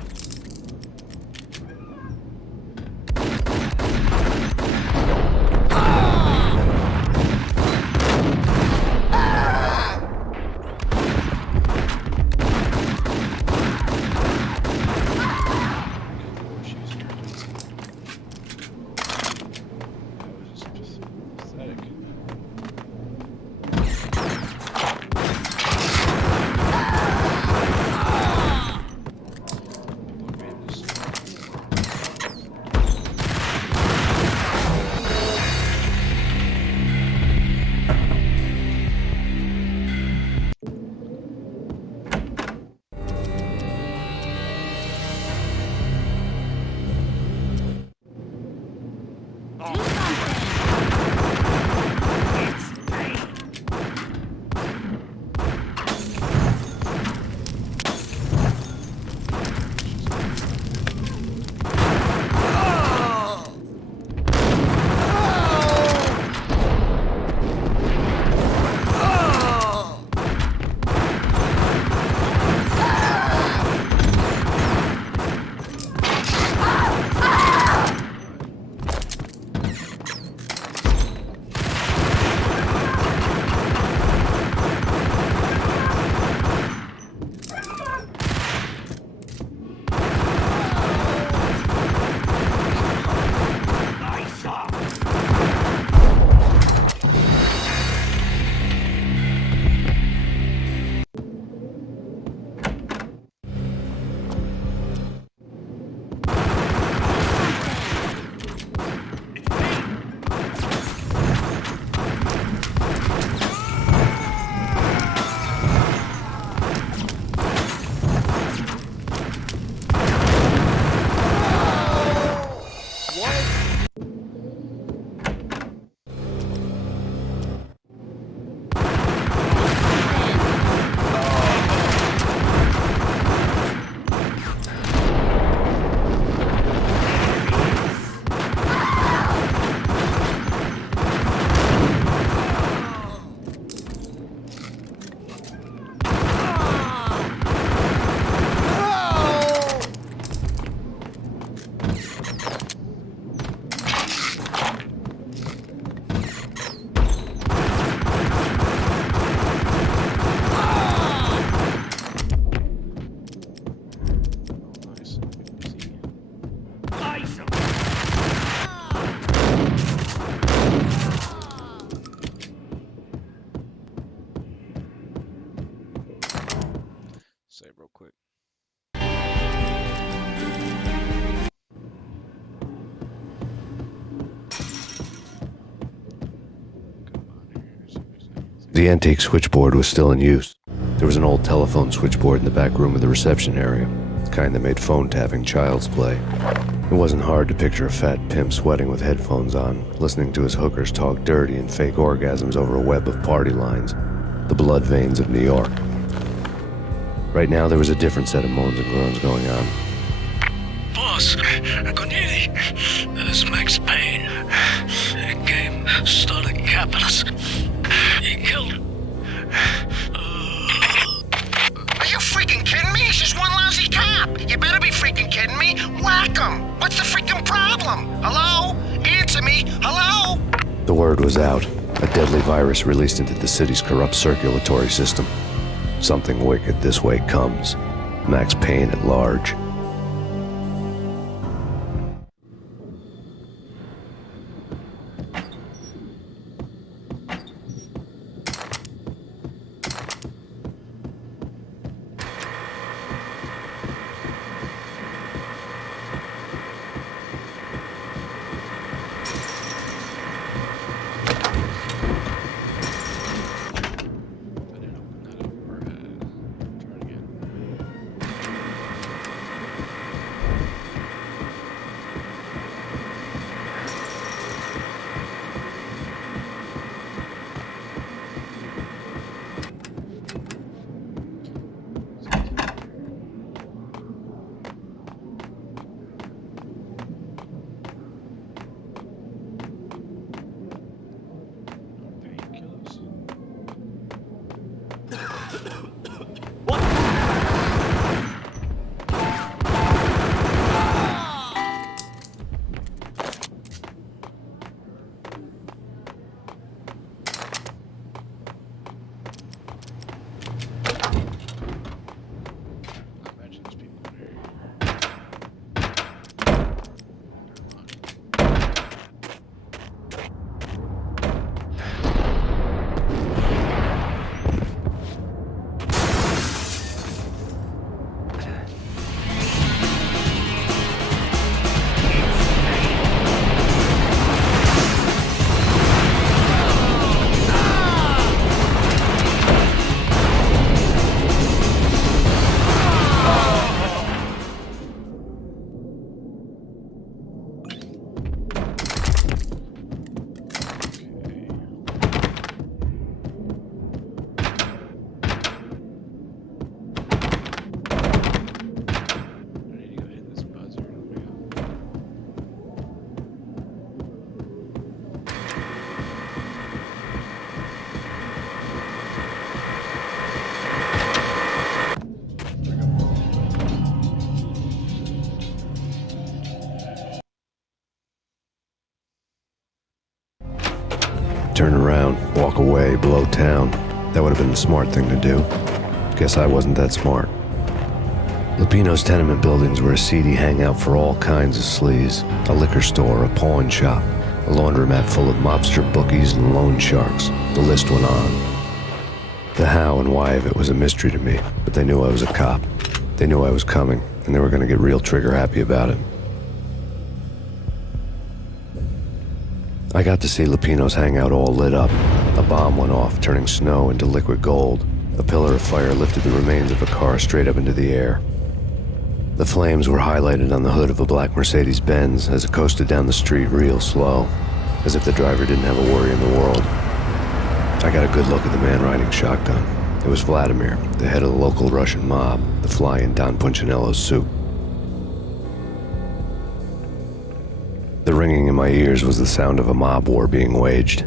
Save real quick. The antique switchboard was still in use. There was an old telephone switchboard in the back room of the reception area, the kind that made phone tapping child's play. It wasn't hard to picture a fat pimp sweating with headphones on, listening to his hookers talk dirty and fake orgasms over a web of party lines, the blood veins of New York. Right now, there was a different set of moans and groans going on. Boss, Corneli, this is Max Payne. He came, started capping us. He killed. Are you freaking kidding me? He's just one lousy cop. You better be freaking kidding me. Whack him. What's the freaking problem? Hello? Answer me. Hello? The word was out. A deadly virus released into the city's corrupt circulatory system. Something wicked this way comes. Max Payne at large. walk away, blow town. That would have been the smart thing to do. Guess I wasn't that smart. Lupino's tenement buildings were a seedy hangout for all kinds of sleaze. A liquor store, a pawn shop, a laundromat full of mobster bookies and loan sharks. The list went on. The how and why of it was a mystery to me, but they knew I was a cop. They knew I was coming, and they were going to get real trigger-happy about it. I got to see Lupino's hangout all lit up. A bomb went off, turning snow into liquid gold. A pillar of fire lifted the remains of a car straight up into the air. The flames were highlighted on the hood of a black Mercedes-Benz as it coasted down the street real slow, as if the driver didn't have a worry in the world. I got a good look at the man riding shotgun. It was Vladimir, the head of the local Russian mob, the fly in Don Punchinello's suit. The ringing in my ears was the sound of a mob war being waged.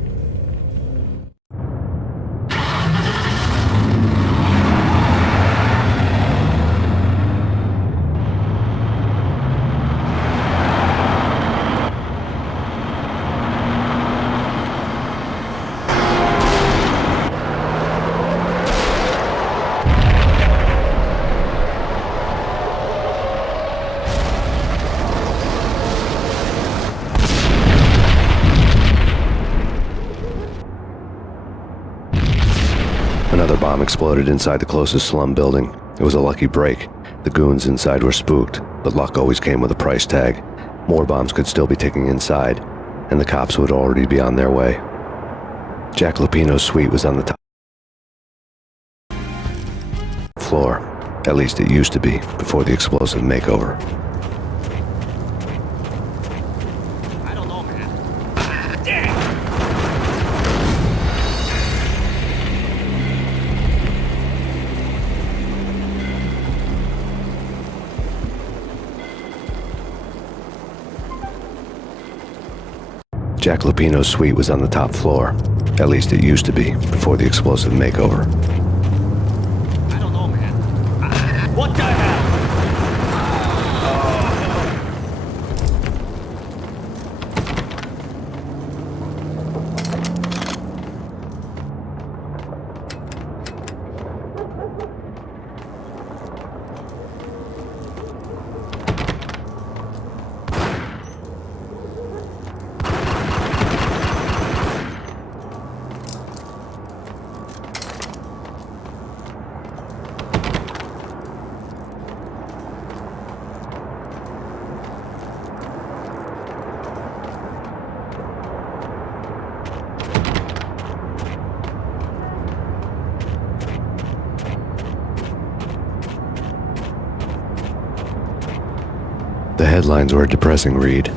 Another bomb exploded inside the closest slum building. It was a lucky break. The goons inside were spooked, but luck always came with a price tag. More bombs could still be ticking inside, and the cops would already be on their way. Jack Lupino's suite was on the top floor. At least it used to be, before the explosive makeover. Jack Lupino's suite was on the top floor. At least it used to be, before the explosive makeover. I don't know, man. What the hell? The headlines were a depressing read.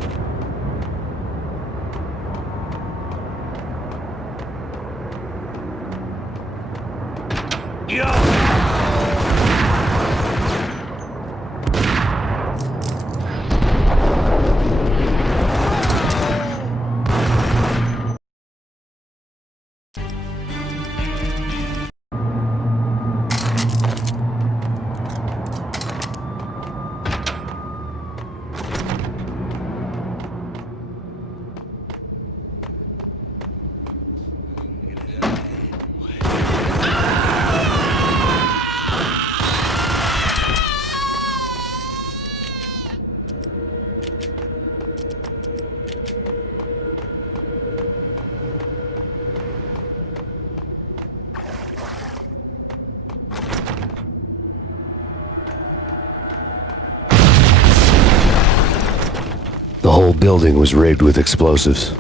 The whole building was rigged with explosives.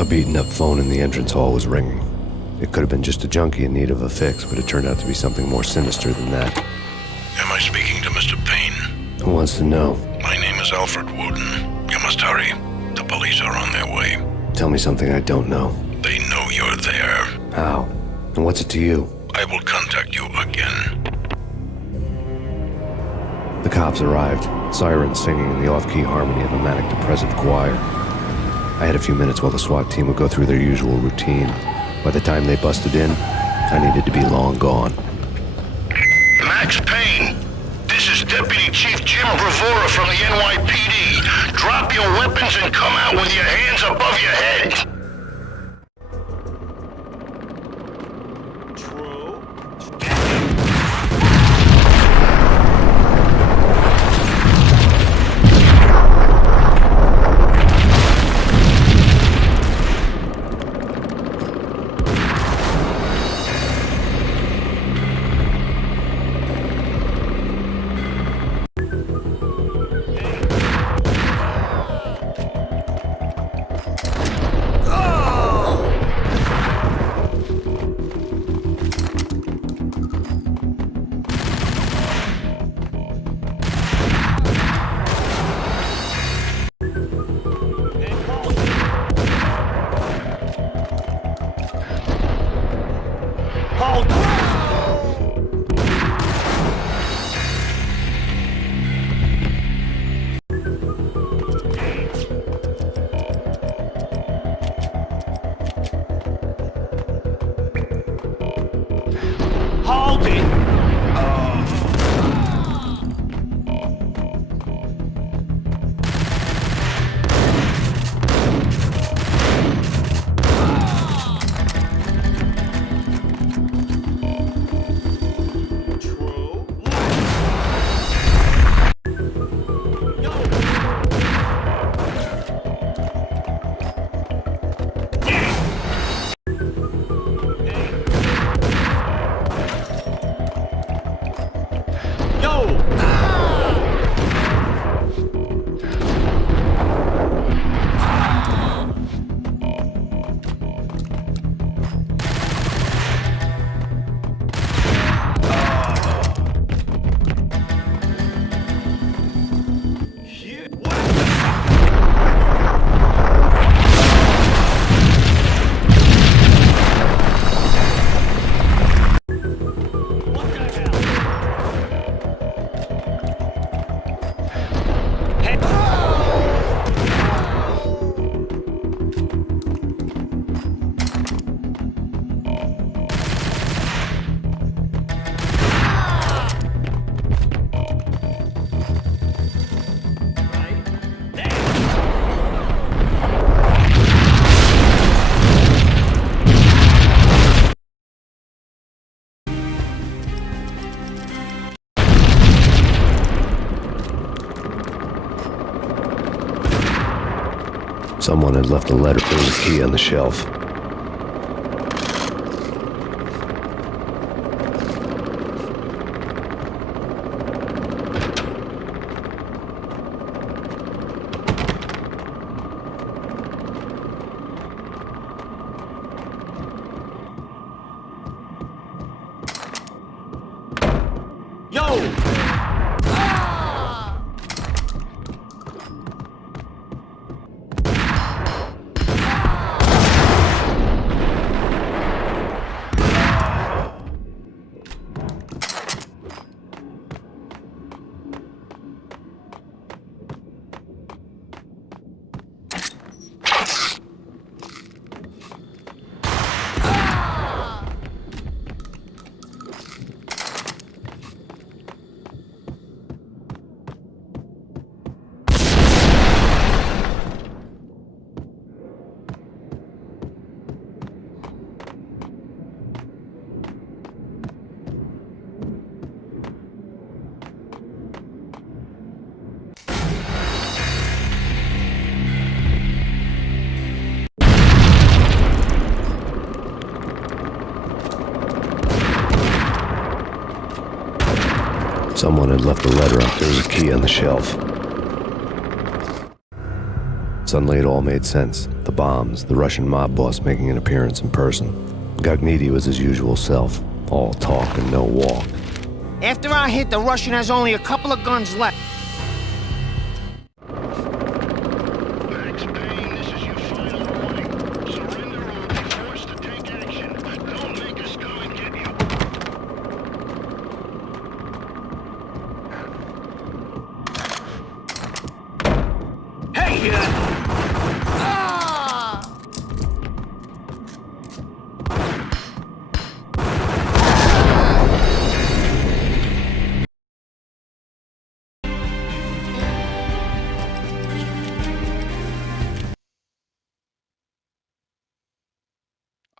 A beaten-up phone in the entrance hall was ringing. It could have been just a junkie in need of a fix, but it turned out to be something more sinister than that. Am I speaking to Mr. Payne? Who wants to know? My name is Alfred Woden. You must hurry. The police are on their way. Tell me something I don't know. They know you're there. How? And what's it to you? I will contact you again. The cops arrived, sirens singing in the off-key harmony of a manic-depressive choir. I had a few minutes while the SWAT team would go through their usual routine. By the time they busted in, I needed to be long gone. Max Payne, this is Deputy Chief Jim Bravura from the NYPD. Drop your weapons and come out with your hands above your head. Someone had left a letter. There was a key on the shelf. Someone had left a letter up. There was a key on the shelf. Suddenly it all made sense. The bombs, the Russian mob boss making an appearance in person. Gagniti was his usual self, all talk and no walk. After our hit, the Russian has only a couple of guns left. Max Payne, this is your final warning. Surrender or we'll be forced to take action. Don't make us come and get you. Hey,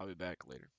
I'll be back later.